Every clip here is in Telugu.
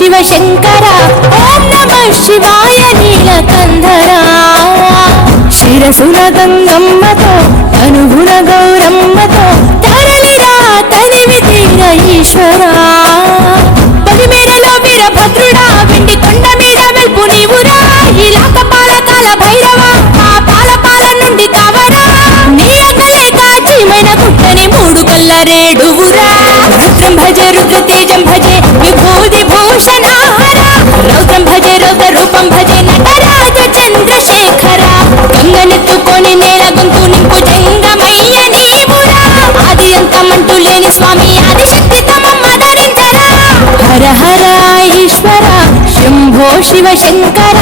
శివ శంకర ఓం నమః శివాయ నీలకంధరా శిరసున గంగమ్మతో అనుగుణ గౌరమ్మతో తరలిరా తనివి తీర ఈశ్వరా పొలిమేరలో వీరభద్రుడా వెండి కొండ మీద వెల్పు నీవురా ఇలాక పాలకాల భైరవ ఆ పాల నుండి కావరా నీ అగ్గలేక చీమైన గుట్టని మూడు కొల్ల రేడువురా రుద్రం భజే రుద్ర తేజం భజే విభూతి భూషణారా రౌద్రం భజే రౌద్ర రూపం భజే నటరాజ చంద్రశేఖర గంగనెత్తుకొని నేల గొంతు నింపు జంగమయ్య నీవురా ఆది అంతమంటూ లేని స్వామి ఆదిశక్తి తమమ్మదరించరా హర హర ఈశ్వర శంభో శివ శంకర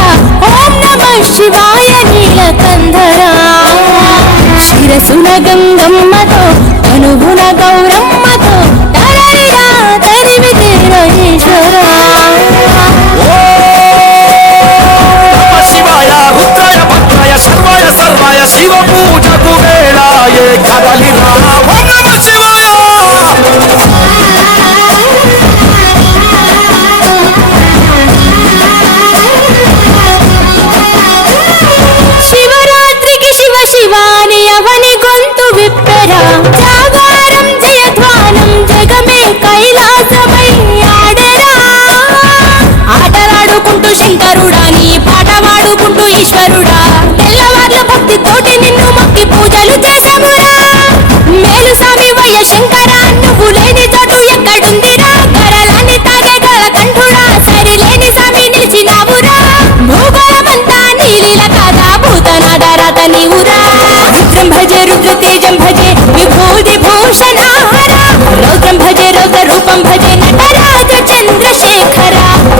ఓం నమః శివాయ నీలకంధరా శిరసున గంగమ్మతో అనుగుణ గౌరమ్మతో తరలిరా తరివి తీర ఈశ్వరా శివాయ రుద్రాయ భద్రాయ సర్వాయ సర్వాయ శివ పూజకు వేళాయే కదలిరా ఓం నమః శివాయ శివరాత్రికి శివ శివాని అవని గొంతు విప్పెరా జాగారం జయధ్వానం జగమే కైలాసమై ఆడెరా ఆటలాడుకుంటూ శంకరుడా నీ పాట వాడుకుంటూ ఈశ్వరుడా తెల్లవార్ల భక్తి తోటి నిన్ను మొక్కి పూజలు చేసామురా మేలు స్వామి వయ్య శంకర నువ్వు లేని చోటు ఎక్కడుందిరా కరలాన్ని తాగే గల కంఠుడా సరి లేని స్వామి నిలిచినావురా భూగోళమంతా నీలిల కాదా భూతనాదరత నీవురా రుద్రం భజే రుద్ర తేజం భజే విభూతి భూషణారా రౌద్రం భజే రౌద్ర రూపం భజే నటరాజ చంద్రశేఖర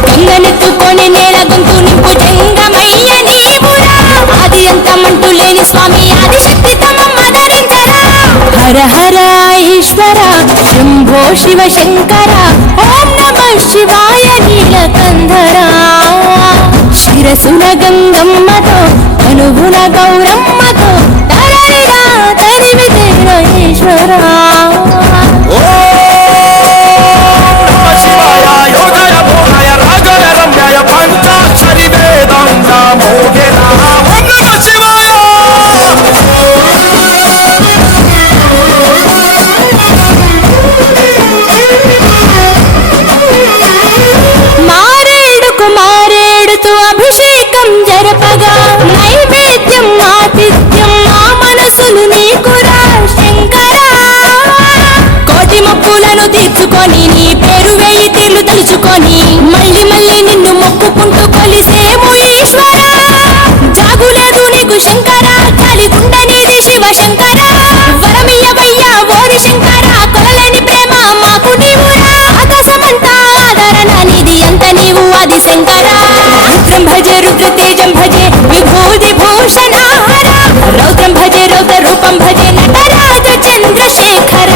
గంగనెత్తుకొని నేల గొంతు నింపు జంగమయ్య నీవురా ఆది అంతమంటూ లేని స్వామి ఆదిశక్తి తమమ్మదరించరా హర హర ఈశ్వర శంభో శివ శంకర ఓం నమః శివాయ నీలకంధరా శిరసున గంగమ్మతో అనుగుణ గౌరమ్మతో తరలిరా తరివి తీర ఈశ్వరా శివాయ యోగాయ భోగాయ రాగాయ రమ్యాయ పంచాక్షరి వేదాంత మోగేరా ఓం నమః శివాయ మారేడుకు మారేడుతూ అభిషేకం జరపగా నైవేద్యం ఆతిథ్యం మా మనసులు నీకురా శంకరా కోటి మొక్కులను తీర్చుకొని నీ పేరు వేయి తీర్లు తలుచుకొని మళ్ళీ మళ్ళీ నిన్ను మొక్కుకుంటూ కొలిసేము ఈశ్వరా జాగులేదు నీకు శంకరా జాలి గుండనేది శివ శంకరా వరమియ్యవయ్యా ఓరి శంకరా కొలలేని ప్రేమ మాకు నీవురా ఆకాశమంతా ఆదరణ నిధి అంత నీవు ఆది శంకరా రుద్రం భజే రుద్ర తేజం భజే విభూతి భూషణారా రౌద్రం భజే రౌద్ర రూపం భజే నటరాజ చంద్రశేఖర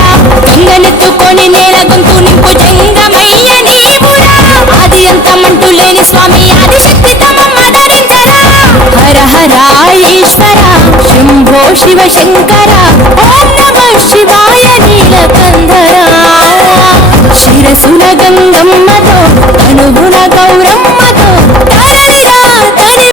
గంగనెత్తుకొని నేల గొంతు నింపు జంగమయ్య నీవురా ఆది అంతమంటూ లేని స్వామి ఆదిశక్తి తమమ్మదరించరా హర హర ఈశ్వర శంభో శివ శంకర